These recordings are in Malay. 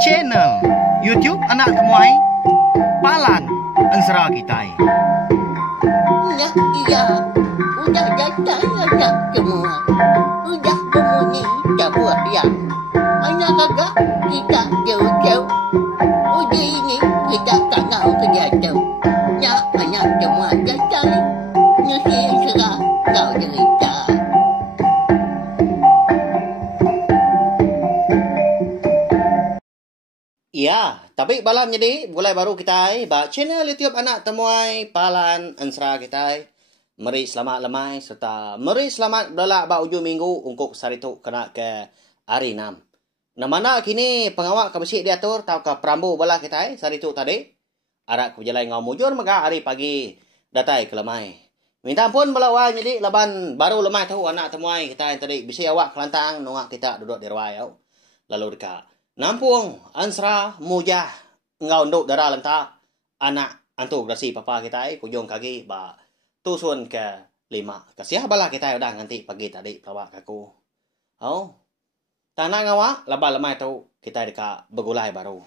channel YouTube anak temuai Palan Ensra Kitai. Iya, udah datang anak semua. Udah berbunyi sebuah yang hanya kagak kita jauh-jauh. Uji ini kita kagak kejatuh. Ya, anak semua datang. Nyusi serah kau cerita. Ya, tapi balam jadi mulai baru kita ba channel YouTube anak temuai Palan Ensra kita. Meri selamat lemai serta meri selamat belak ba ujung minggu ungkuk saritu kena ke hari 6. Nah mana kini pengawak kebesik diatur tau ke perambu bala kita saritu tadi. Arak ke berjalan ngau mujur mega hari pagi datai ke lemai. Minta ampun bala wai jadi laban baru lemai tahu anak temuai kita yang tadi bisi awak kelantang nungak kita duduk di ruai au. Lalu dekat Nampung Ensra Mujah ngau nduk darah lentak anak antu grasi papa kita kujung kaki ba tu suan ke 5 kasiah bala kita udah nganti pagi tadi bawa kaku. Oh. Tanah ngawa laba lemai tu kita dekat begulai baru.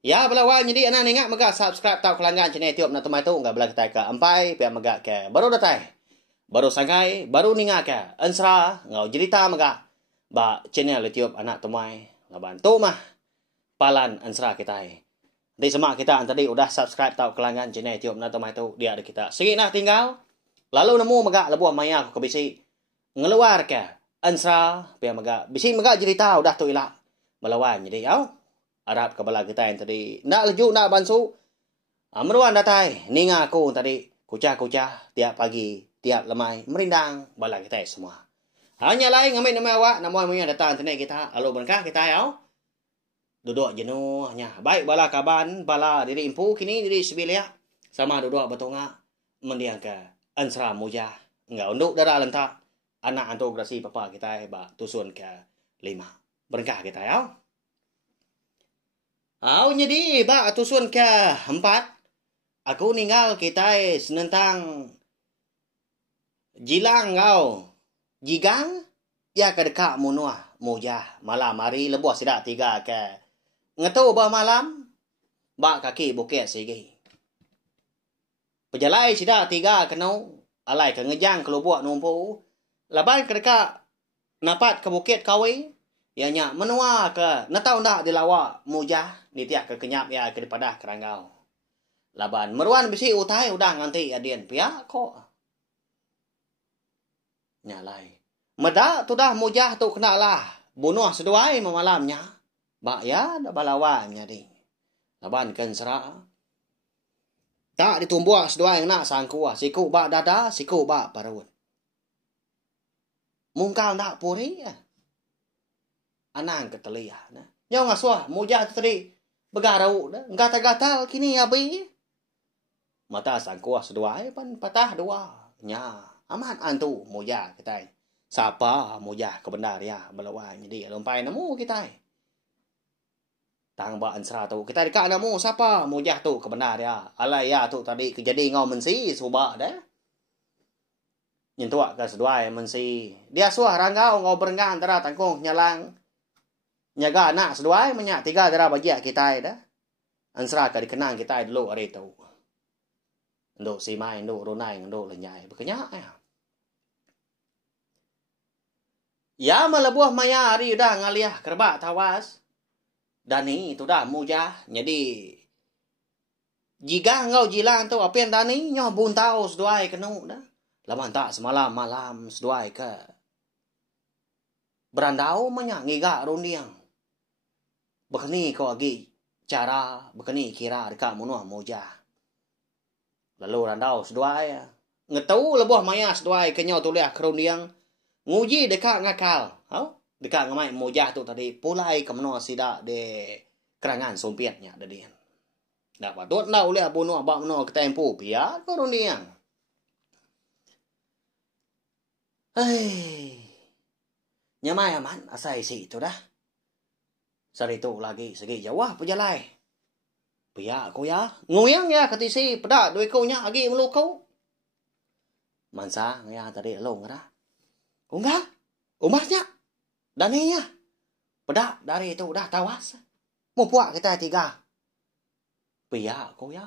Ya bala wa jadi anak ingat mega subscribe tau kelanggan channel YouTube na temai tu enggak bala kita ke ampai pia mega ke baru datai. Baru sangai baru ninga ke Ensra ngau cerita mega ba channel YouTube anak temai bantu mah Palan Ensra kita. Di semak kita tadi udah subscribe tau kelanggan channel YouTube na temai tu dia ada kita. Segi nak tinggal lalu nemu mega lebuah maya aku kebisi ngeluar ke Ensra pia mega bisi mega cerita udah tu ilak melawan jadi au Arab ke bala kita yang tadi ndak leju ndak bansu meruan datai ninga aku tadi kucah-kucah tiap pagi tiap lemai merindang bala kita semua. Hanya lain ngambil nama awak, nama punya datang internet kita. Lalu berkah kita ya. Duduk jenuhnya. Baik bala kaban, bala diri impu kini diri sebilia. Sama duduk betongak mendiang ke Ensra Mujah. Enggak unduk darah lentak. Anak antu grasi papa kita ba tusun ke 5. Berkah kita ya. Au jadi ba tusun ke 4. Aku ninggal kita senentang jilang kau. Jigang ya ke dekat munua mujah malam hari lebuh sidak 3 ke ngetu bah malam bak kaki bukit sigi pejalai sidak 3 kenau alai ke ngejang ke lubuk numpu laban ke dekat napat ke bukit kawi ya nya menua ke natau ndak dilawak mujah ni tiak ke kenyap ya ke depadah keranggau laban meruan bisi utai udah nganti adien pia kok nyalai. Meda tu dah mujah tu kena lah. Bunuh seduai malamnya. Bak ya dah balawannya di. Laban kan Ensra. Tak ditumbuh seduai nak sangku ah. Siku bak dada, siku bak parut. Mungkau nak puri ya. Anang ketelia. Nyau ngasuah mujah tu tadi. Begarau dah. Gatal-gatal kini abi. Mata sangku ah seduai pan patah dua. Nya. Amat antu mujah kita. Siapa mujah kebenar ya belawan jadi lompai namu kita. Tang ba Ensra tu kita dekat namu siapa mujah tu kebenar ya. Alai ya tu tadi kejadi ngau mensi subak dah. Nyentuak ke seduai mensi. Dia suah ranggau ngau berengang antara tangkung nyalang. Nyaga anak seduai menyak 3 darah bagi kita dah. Ensra ka dikenang kita dulu hari tu. Nduk si mai nduk runai nduk lenyai berkenyak ya. Ya melebuah maya hari udah ngaliah kerbak tawas. Dani itu dah mujah. Jadi jika ngau jilang tu apian Dani nyoh buntau seduai kenu dah. Laman tak semalam malam seduai ke. Berandau manya ngigak rundiang. Bekeni kau agi cara bekeni kira dekat munuah mujah. Lalu randau seduai. Ngetau lebuah maya seduai kenyau tuliah kerundiang. Nguji dekat ngakal. Dekat ngamai mujah tu tadi. Pulai ke menua sidak de kerangan sompiatnya. Dadian. Dapat tu nak oleh bunuh abak menua ke tempu. Biar kerundiang. Hei. Nyamai aman. Asai si itu dah. Sari tu lagi segi jawah pejalai. Biar aku ya. Nguyang ya ketisi pedak duit kau nya lagi melu kau. Mansa ngaya tadi elong dah. Enggak. Umasnya. Daninya. Pedak dari itu dah tawas. Mau puak kita tiga. Pia kau ya.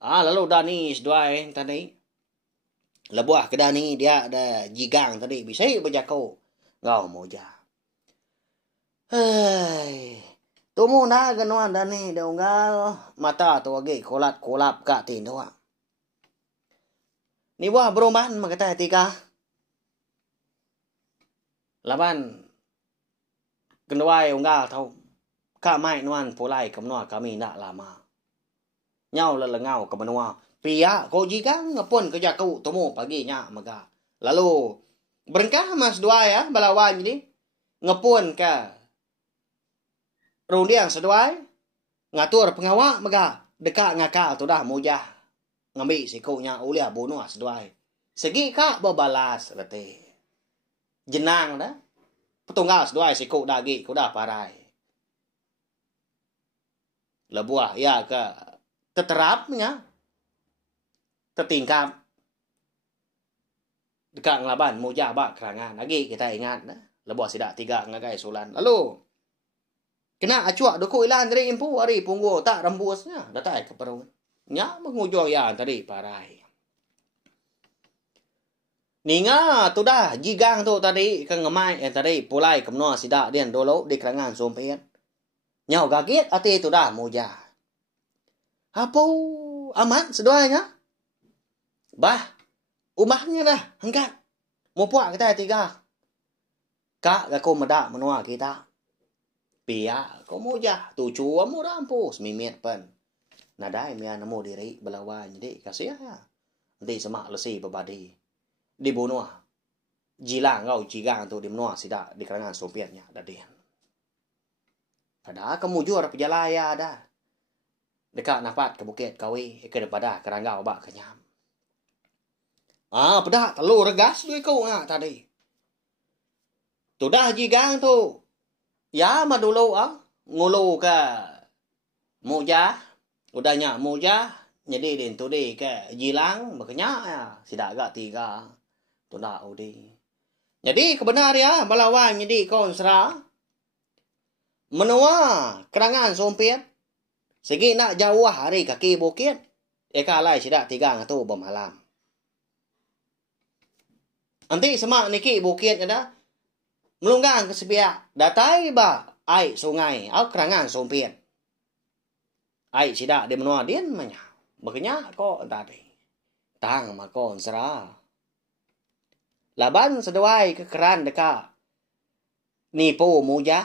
Lalu dah ni seduai tadi. Lebuah kedah ni dia ada jigang tadi. Bisa berjakau. Ngau moja. Hei. Tumu dah ganuan dah ni. Dia unggal. Mata tu lagi kolap kat tin tu. Ni wah beroman makata tiga. Laban. Kenuai unggal tau. Kak mai nuan pulai kemnua kami nak lama. Nyau lelengau ke menua. Pia kau jigang ngepun kerja kau temu paginya mega. Lalu berengkah mas dua ya balawan ini ngepun ke rundiang seduai ngatur pengawak mega dekat ngakal tu dah mujah ngambil sikunya uliah bonua seduai. Segi kak berbalas letih. Jenang dah. Petunggal seduai siku dagi ku dah parai. Lebuah ya ke teterapnya tertingkap dekat ngelaban mujah bak kerangan lagi kita ingat dah lebuah sidak tiga ngagai sulan lalu kena acuak doku ilan dari impu hari punggu tak rembusnya datai ke perut nya mengujung ya tadi parai ninga tu dah jigang tu tadi ke ngemai tadi pulai kemno sidak dian dolo di kerangan sompet nyau gaget ati tu dah mujah apa aman seduanya bah umahnya dah angkat mau puak kita tiga kak aku medak menua kita pia kau mujah tu cua mu rampus mimit pen nadai mia nemu diri belawan jadi kasih ya nanti semak lesi babadi dibunuh jilang kau jigang tu di menua sidak di kerangan sompetnya dadian ada kamu juara pejalaya dah dekat napat ke bukit kawi ke daripada keranggau bak kenyam pedak telur regas duit kau tadi tu dah jigang tu ya ma dulu ngulu ke mujah udahnya mujah jadi din tu di ke jilang makanya ya sidak agak tiga tu dah udi jadi kebenar ya melawan jadi konsra menua kerangan sompet segi nak jauh hari kaki bukit eka lai sidak tiga ngatu bermalam nanti semak niki bukit ada melunggang ke sebiak datai ba ai sungai au kerangan sompet ai sidak di menua dian manya makanya kok tadi tang ma konsra laban seduai ke keran dekat nipu mujah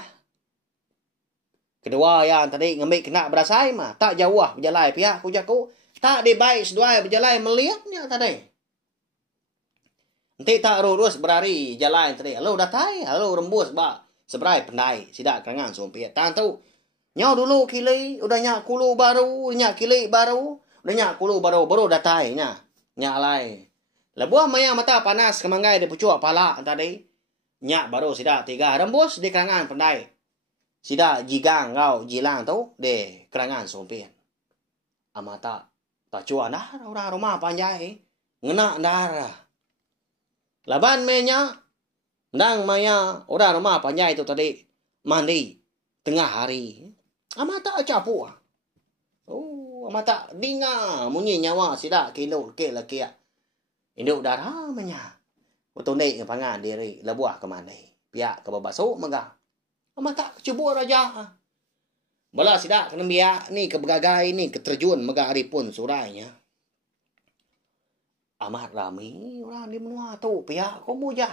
kedua yang tadi ngambil kena berasai mah tak jauh berjalan pihak ku jaku tak dibaik seduai berjalan melihatnya tadi nanti tak lurus berari jalan tadi lalu datai lalu rembus ba seberai pendai sidak kerangan sompet tan tu nyau dulu kili udah nyak kulu baru nyak kili baru udah nyak kulu baru datai nya nyak lai lebuah maya mata panas kemanggai di pucuk pala tadi nyak baru sidak tiga rembus di kerangan pendai sida jigang kau jilang tu de kerangan sompet amata tak cuan dah orang rumah panjai ngena darah laban menya ndang maya orang rumah panjai tu tadi mandi tengah hari amata capu amata dinga munyi nyawa sida kilo ke laki induk darah menya betul ni pangan diri lebuah ke mana pihak ke babasu megah amata cebur raja bala sidak kena biak ni ke begagai ni keterjun mega hari pun surainya amat rami orang di menua tu pihak kau mujah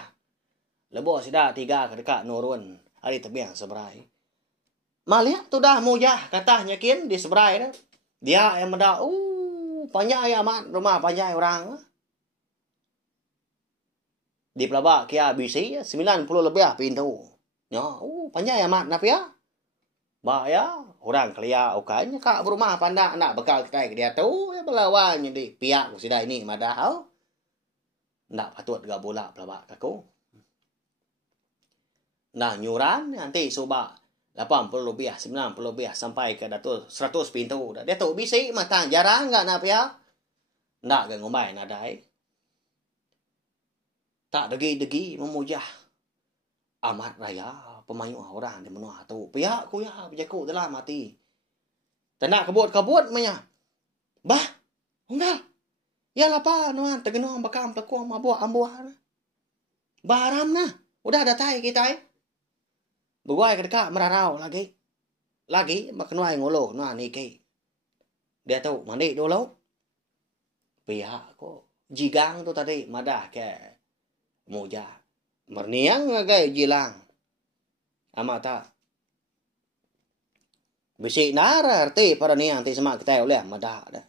lebo sidak tiga ke dekat nurun hari tebiang seberai maliak tu dah mujah katanya kin di seberai dah dia yang meda panjai amat rumah panjai orang di pelabak kia bisi 90 lebih pintu ya panjai amat napa ya ba ya orang kelia ukanya kak berumah pandak nak bekal kai dia tu ya belawan jadi pihak sudah ini madahau nak patut gak bola pelabak aku nah nyuran nanti coba 80 lebih 90 lebih sampai ke datul 100 pintu dia tu bisi matang jarang enggak napa ya ndak gak ngomai nadai tak degi-degi memujah amat raya pemayu orang di menua tu. Pihak ku ya berjaku dalam mati. Tak nak kebut manya. Bah, unggal. Ya lapa nuan tegenong bakam pekuang mabuah ambuah. Baram na. Udah datai kita. Beguai ke dekat merarau lagi. Lagi makenuai ngolo nuan niki. Dia tahu mandi dulu. Pihak ko jigang tu tadi madah ke moja. Merniang ngagai jilang. Amata. Bisi nara arti para niang ti semak kita oleh madah dah.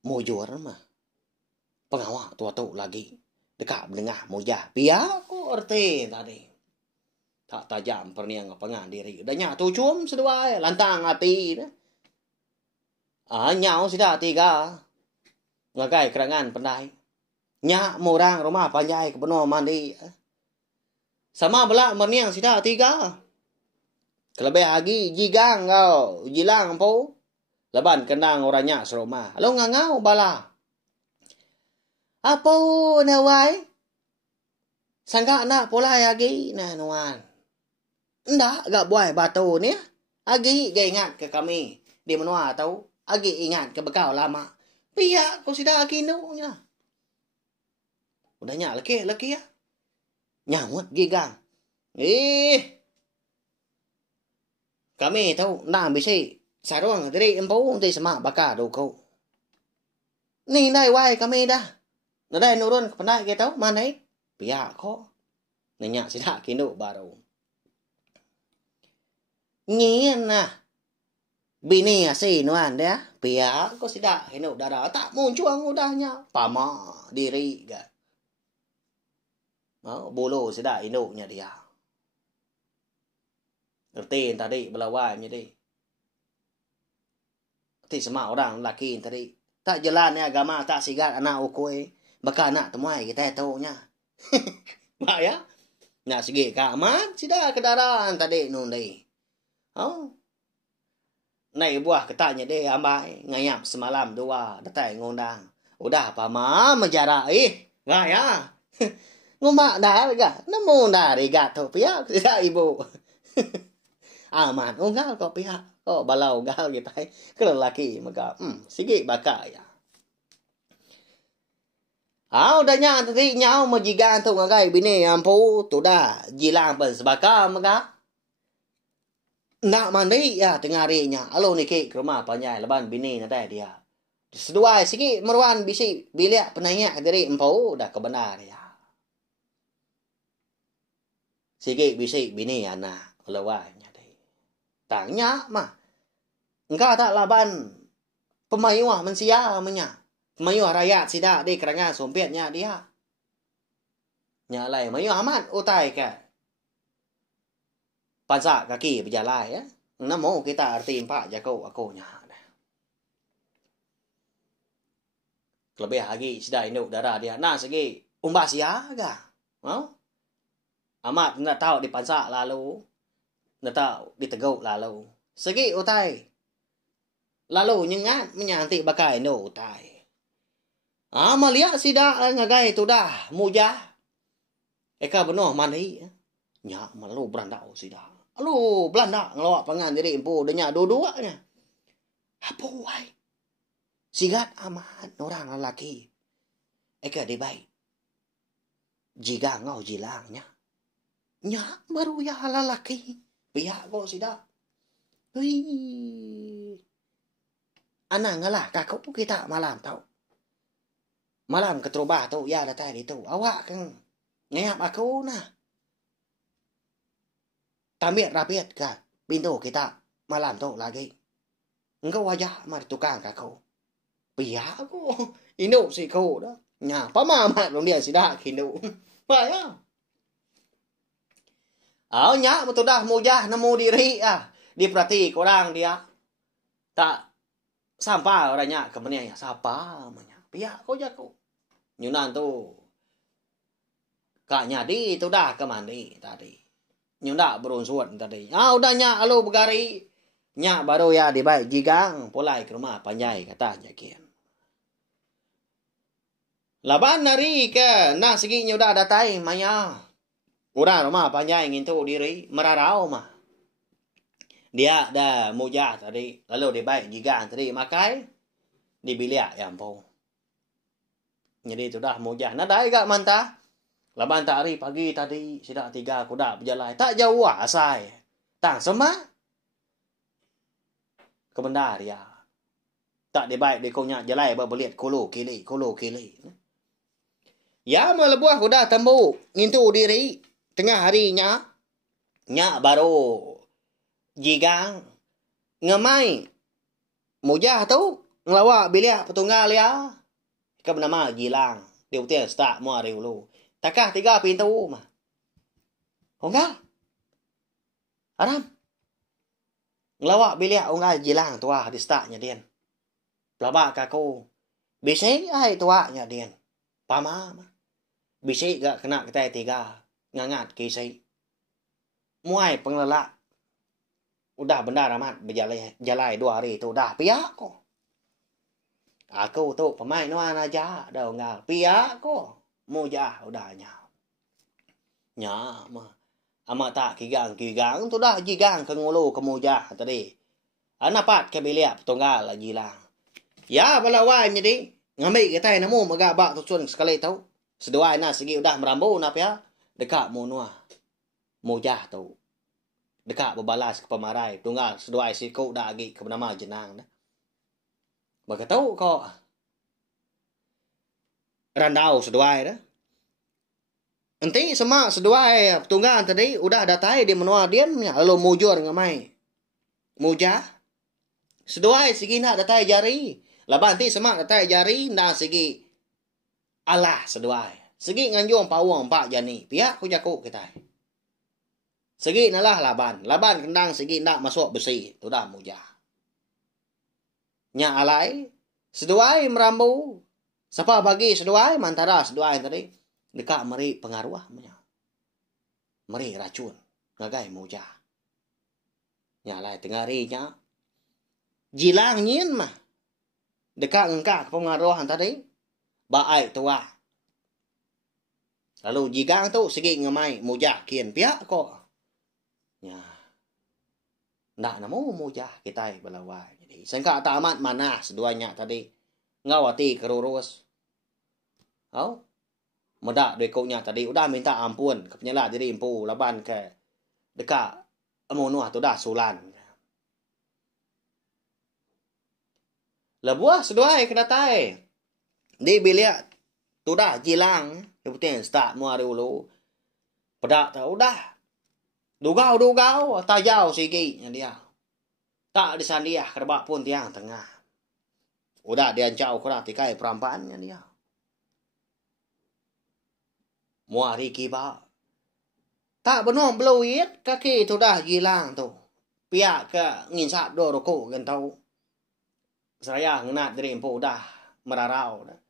Mujur mah. Pengawak tua tu lagi. Dekat menengah moja. Pihak ko arti tadi. Tak tajam perniang pengan diri. Danya tu cum sedua lantang hati dah. Nyau sudah tiga. Ngagai kerangan pandai. Nyak murang rumah panjai ke penuh mandi. Sama belak merniang sudah tiga. Kelebih lagi jigang kau. Jilang po. Leban kenang orangnya serumah. Lo ngangau bala. Apa nawai? Sangka nak pola lagi na nuan. Ndak gak buai batu ni. Agi gak ingat ke kami. Di menua tahu. Agi ingat ke bekal lama. Pihak kau sudah kinunya. Udahnya laki ya. Nyamut gigang. Kami tahu nak bisi. Sarung dari empu untuk semak bakar do kau. Ni nai wai kami dah. Nadai nurun ke pandai kita tahu mana pihak kau. Nanya sidak kinu baru. Nyian nah. Bini asi nuan dia. Pihak kau sidak kinu darah tak muncul udahnya. Pama diri ga. Bulu sidak induknya dia. Ngerti tadi belawan jadi. Ti semua orang lelaki tadi. Tak jalan ni agama tak sigat anak ukui. Bakal nak temuai kita tahu nya. Mak ya. Nak segi ka amat sida kedaran tadi nun dei. Nai buah ketanya deh ambai ngayap semalam dua datai ngundang. Udah pama menjara Mak ya. Ngumak dah ga. Namun dah rigat tu pihak sida ibu. Aman unggal kau pihak. Oh, balau gal kita ke lelaki maka sikit bakar ya. Udahnya tadi nyau majigan tu ngagai bini ampu tu dah jilang pen sebakar maka. Nak mandi ya tengah harinya. Alo ni ke rumah panjai leban bini nadai dia. Sedua sikit meruan bisi bilik penanya dari ampu dah kebenar ya. Sikit bisi bini anak lewanya deh. Tanya mah. Engkau tak laban pemayuah mensia menya. Pemayuah rakyat sidak di kerangan sumpitnya dia. Nyalai mayuah amat utai ke. Pansak kaki berjalan ya. Namo kita arti empat jago aku nya. Lebih lagi sidak induk darah dia. Nah segi umbah sia ga. Amat nak tahu di pansak lalu. Nak tahu di teguk lalu. Segi utai. Lalu nyengat menyantik bakai no utai. Malia sida ngagai tu dah mujah. Eka benuh mandi. Nyak malu berandau sida. Alu belanda ngelawak pangan diri empu denya dua-duanya. Apa wai? Sigat amat orang lelaki. Eka di baik. Jika ngau jilangnya. Nyak baru ya lelaki. Pihak kau sida. Anang ngalah kakak kita malam tahu. Malam keterubah tu ya datang itu. Awak kan ngayap aku nah. Tambit rapiat ka pintu kita malam tu lagi. Engkau wajah mar tukang kakak. Pihak aku induk si kau dah. Nya pamamat long dia sidak induk. Ba ya. Nya betul dah mujah nemu diri diperhati korang dia. Tak sampai orangnya kemudian siapa namanya pihak kau jago nyunan tu kaknya di itu dah ke mandi tadi nyunda berunsuan tadi udahnya alo begari nya baru ya di baik jigang pulai ke rumah panjai katanya kian laban nari ke nah segi nyuda datai maya Udah rumah panjang ngintu diri merarau mah. Dia dah mujah tadi, lalu dia baik jigang tadi makai di bilik yang pun. Jadi itu dah mujah. Nah dah gak mantah. Laban tak hari pagi tadi sidak 3 kuda berjalan. Tak jauh asai. Tang semak. Kebendar dia. Tak dia baik dia konyak jalan berbeliat kolo kili. Ya melebuah kuda tembuk. Ngintu diri. Tengah harinya. Nyak baru jigang ngemai mujah tu ngelawak bilik petunggal ya ke bernama Gilang dia utia start mu hari dulu takah 3 pintu mah onggal aram ngelawak bilik onggal Gilang tua di startnya dia pelabak kaku bising ai tua nya dia pama bising gak kena kita 3 ngangat kisai muai pengelak udah benar amat berjalan 2 hari tu dah piak ko. Aku tu pemain nuan aja dah ngal piak ko. Mujah udah nya. Nya mah. Amat tak kigang tu dah jigang ke ngulu ke mujah tadi. Anapat ke bilik tunggal lagi lah. Ya balawai jadi ngambil kita namu magak bak tu cun sekali tau. Seduai na segi udah merambu nap ya. Dekat mu nuah. Mujah tu. Dekat berbalas ke pemarai tunggal seduai siku dah agi ke bernama jenang dah. Bagi tahu kau randau seduai dah. Enti semak seduai tunggal tadi udah datai di menua dia lalu mujur ngamai. Mujah seduai segi nak datai jari. Laban ti semak datai jari nak segi alah seduai. Segi nganjung pawang 4 jani. Pihak ku jakuk kita. Segi nalah laban. Laban kendang segi nak masuk besi. Tu dah mujah. Nya alai. Seduai merambu. Siapa bagi seduai? Mantara seduai tadi. Dekat meri pengaruh. Meri racun. Ngagai mujah. Nya alai tengah harinya. Jilang nyin mah. Dekat engkak pengaruhan tadi. Baik tua. Lalu jigang tu segi ngemai mujah kian pihak kok. Ya. Ndak namu mujah kita belawai. Jadi sangka tamat mana seduanya tadi. Ngawati kerurus. Au. Medak dekoknya tadi udah minta ampun ke penyela diri empu laban ke dekat amunuah tu dah sulan. Lebuah seduai ke datai. Di bilik tu dah jilang. Yang penting start mu hari ulu. Pedak tak udah. Dugau, tajau sigi dia. Tak disandiah kerbak pun tiang tengah. Udah dia jauh kena tikai perampaannya dia. Muari kiba. Tak benar beluit kaki tu dah hilang tu. Pihak ke nginsap do rokok kan tahu. Saya ngenat dari empu dah merarau dah.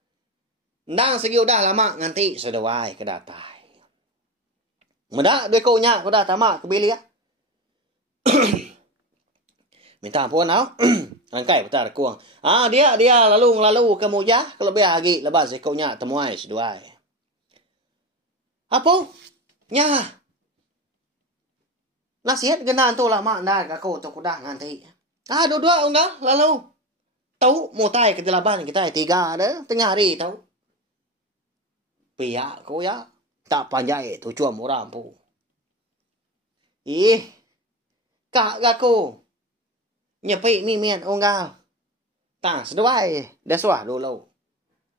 Ndang segi udah lama nganti sedawai ke datai. Medak dekoknya ku dah tamak ke bilik. Minta ampun tau. Rangkai betar kuang. Dia lalu ke mujah kelebih lagi lepas dekoknya temuai seduai. Apa? Nya. Nasihat genaan tu lama dah aku tu ku dah nganti. Dua-dua enggak lalu. Tahu mutai ke delapan kita 3 dah tengah hari tahu. Pihak ku ya. Tak panjai tu cuma orang pu. Kak gaku. Nyepi mimian onggal. Tang seduai. Dah suah dulu.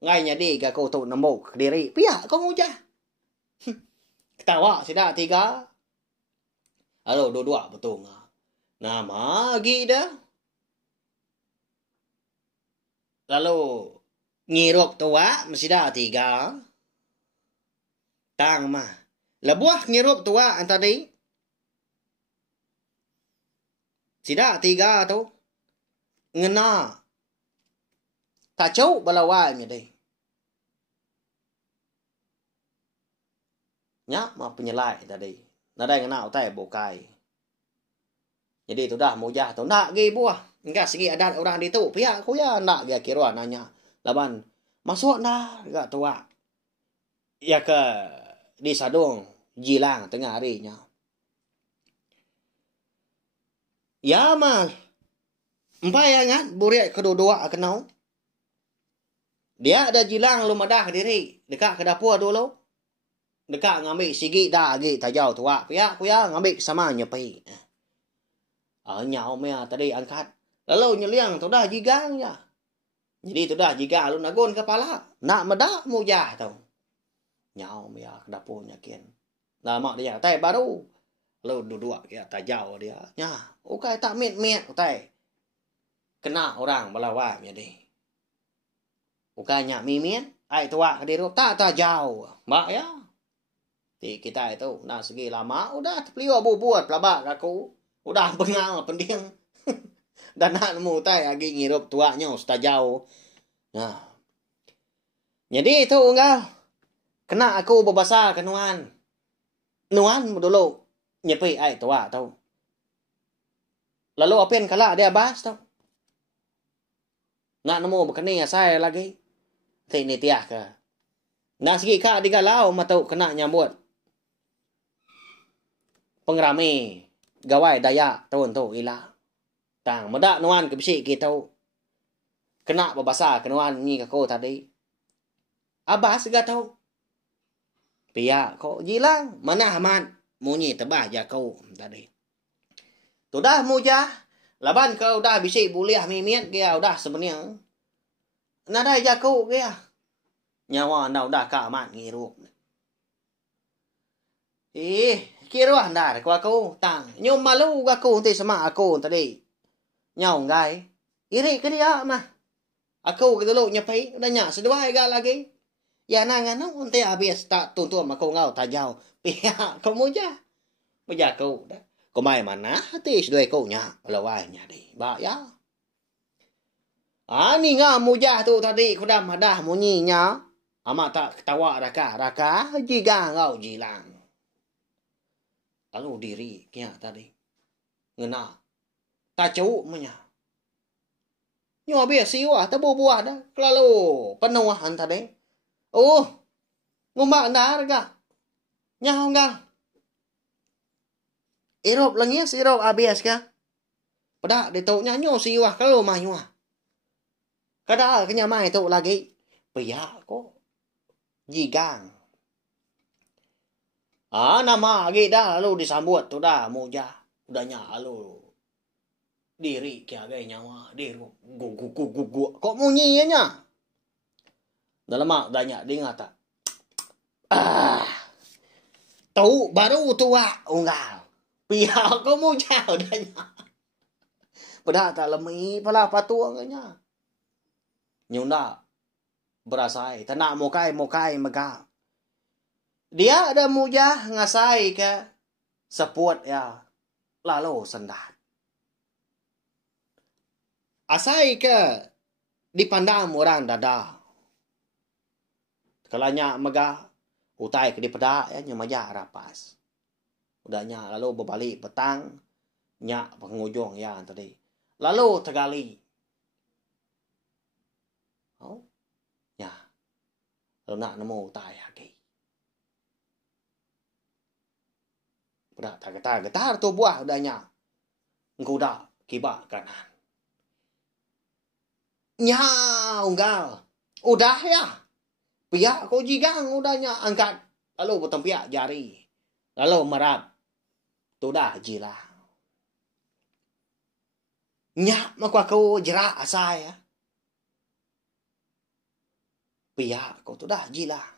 Ngay jadi gaku tu nembuk diri. Pihak kau ngujah. Ketawa sidak 3. Halo dua-dua betul ngah. Nama lagi dah. Lalu ngirup tua mesti dah 3. Tang mah. Lebuah ngirup tua antadi. Sida 3 tu. Ngena. Kacau balawai ni deh. Nya mah penyelai tadi. Nadai ngena utai bokai. Jadi tu dah mujah tu. Nak gi buah. Enggak segi adat orang di tu. Pihak ku ya nak dia kira nanya. Laban. Masuk dah. Enggak tua. Ya ke. Di sadung jilang tengah harinya. Ya mal. Empai angat buriat kedua-dua kenau. Dia ada jilang lu madah diri. Dekat ke dapur dulu. Dekat ngambil sigi dah lagi tajau tua. Kuya ngambil sama nyepi. Nyau mea tadi angkat. Lalu nyeliang tu dah jigang ya. Jadi tu dah jigang lu nagun kepala. Nak madah mujah tu. Nyau mea ke dapur nyakin. Lama dia tai baru. Lalu dua-dua kia tajau dia. Ya, ukai tak met-met utai. Kena orang belawai jadi. Bukannya mimin, ai tua ke diru tak jauh. Mak ya. Thì kita itu nah segi lama udah terpeliu buat pelabak aku. Udah bengal pending. Dan nak nemu tai lagi ngirup tuanya ustaz jauh. Nah. Jadi itu enggak kena aku berbahasa ke Nuan. Nuan dulu nyepi ai tua tau. Lalu apen kala dia bahas tau. Nak nemu berkeni saya lagi. Thì ni tiah ke. Nak segi kak digalau matau kena nyambut. Pengrami gawai daya tahun tu ilah. Tang medak nuan ke bisik kita. Kena berbahasa ke nuan ni aku tadi. Abah segala tahu. Pia kok jilang mana aman munyi tebah ja kau tadi. Tu dah mujah. Laban kau dah bisik buliah mimiat dia dah sebenarnya. Nadai jaku dia. Nyawa anda dah keaman ngirup. Kira anda ku aku tang. Nyum malu aku nanti sama aku tadi. Nyau ngai. Iri ke dia mah. Aku kita lu nyepai udah nyak sedua ga lagi. Ya nangan nanti habis tak tuntun aku ngau tajau. Pihak kau muja. Muja kau dah. Kau mai mana hati sedua kau nyak belawainya di. Ba ya. Ni ngah mujah tu tadi kuda madah munyinya. Amat tak ketawa raka jiga ngau jilang. Lalu diri kia tadi. Ngena. Tak cuk menya. Nyo biasa siwa tak buah dah. Lalu penuhan tadi. Oh. Ngumak dah raga. Nyau enggak. Irop lengis irop abis ka. Pada dia tahu nyo siwa kalau mah kada kanya mai tu lagi. Pia ko. Jigang. Nama lagi dah lalu disambut tu dah mujah. Udahnya lalu. Diri kia gay nyawa. Diri gu. Kok munyinya? Dalam mak udahnya dengar tak? Tahu baru tua unggal. Pia ko mujah udahnya. Pada tak lemi pala patuang kanya. Nyunda berasai tanak mokai mega. Dia ada mujah ngasai ke seput ya lalu sendat. Asai ke dipandang orang dada. Kalanya mega utai ke di pedak ya nyemaya rapas. Udahnya lalu berbalik petang nyak pengujung ya tadi. Lalu tegali. Oh. Ya. Lalu nak nemu utai lagi. Udah tak getar tu buah udahnya. Engkau dah kibak kanan. Nya unggal. Udah ya. Pihak kau jigang udahnya angkat. Lalu bertempiak jari. Lalu merap. Tu dah jilang. Nyak makwa kau jerak asai ya. Pihak kau tu dah jilang.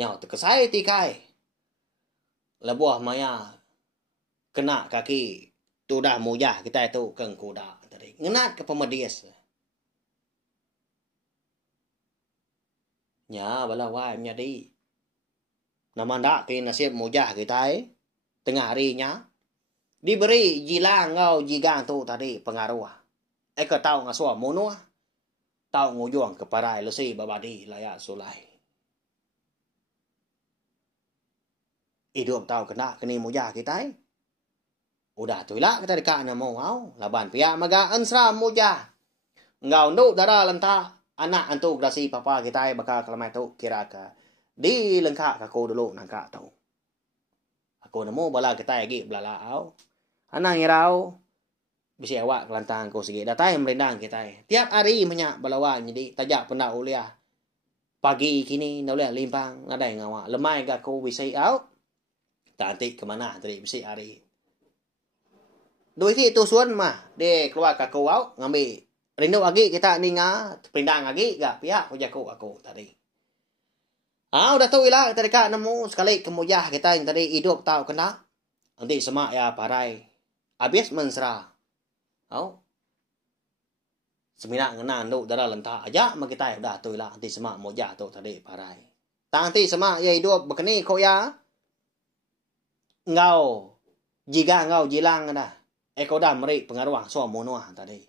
Nyau terkesai tikai. Lebuah maya kena kaki tu dah mujah kita itu keng kuda tadi. Ngenat ke pemedias. Nya bala wai menjadi. Nama ndak ke nasib mujah kita tengah harinya diberi jilang ngau jigang tu tadi pengaruh. Eka tahu ngasua mono. Tahu ngujung ke parai lesi babadi layak sulai. Hidup tahu kena kini mujah kita. Udah tu lah kita dekatnya mau ngau. Laban pihak maga ansra mujah. Ngau nduk darah lentah. Anak antu grasi papa kita bakal kelamai tu kira ke. Di lengkak aku dulu nangka tau. Aku nemu bala kita lagi belalao. Anang irau. Bisi awak kelantang ko sige. Datay merendang kita. Tiap hari banyak balawan jadi tajak penda uliah. Pagi kini nauliah limpang nadai ngawa. Lemai gak ko bisa out. Tanti kemana tadi bisi hari. Doi ki tusuan mah de keluar ka ko out ngambil rindu lagi kita ninga pendang lagi gak pihak ko jako aku tadi. Udah tahu ilah tadi kak nemu sekali kemujah kita yang tadi hidup tahu kena. Nanti semak ya parai. Habis mensra. Semina ngena nduk darah lentak aja mak kita udah tahu ilah nanti semak mujah tu tadi parai. Nanti semak ya hidup begini kok ya. Ngau jika ngau jilang dah. Eko dah meri pengaruh so monoah tadi.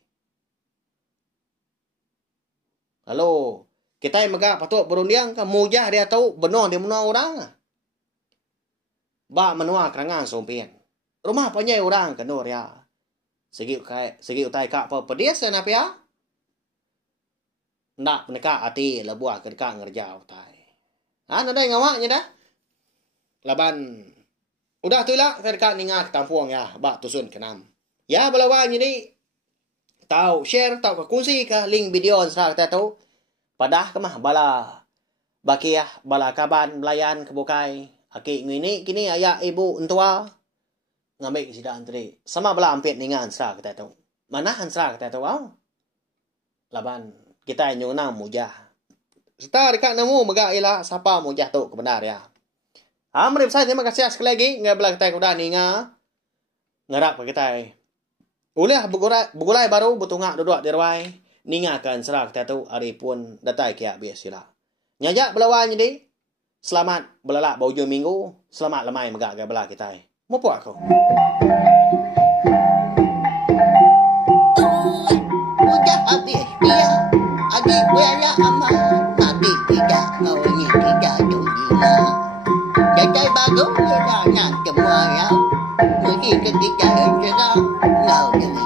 Lalu kita yang megak patut berundiang ke mujah dia tahu benar dia menua orang. Ba menua kerangan sompien. Rumah punya orang kenur ya. Segi utai kak apa pedes ya napia. Ndak peneka hati lebuah kedeka ngerjau utai. Nadai ngawaknya dah. Laban udah tu lah kedeka ningat kampung ya. Ba tusun kenam. Ya balawan ini tahu share tahu ke kunci ke link video serah kita tahu padah ke mah bala bakiah bala kaban belayan kebukai aki ngini kini ayah ibu entua ngambil sidang tadi sama bala ampit ningan serah kita tahu manahan serah kita tahu laban kita nyunang mujah serta dekat nemu megak ila siapa mujah tu kebenar ya. Mari saya terima kasih sekali lagi ngabla kita kuda ninga ngarap kita. Ulah bugulai baru butungak duduk di ruai. Ningakan serah kita tu hari pun datai kia biasila. Nyajak belawan jadi. Selamat belalak bau minggu. Selamat lemai megak gabla kita. Mupu aku. Udah habis dia. Adik bela amat. Tapi tidak mau ni tidak dudina. Datai baru dah nak semua ya. Mesti ketika yang serang. Ngau diri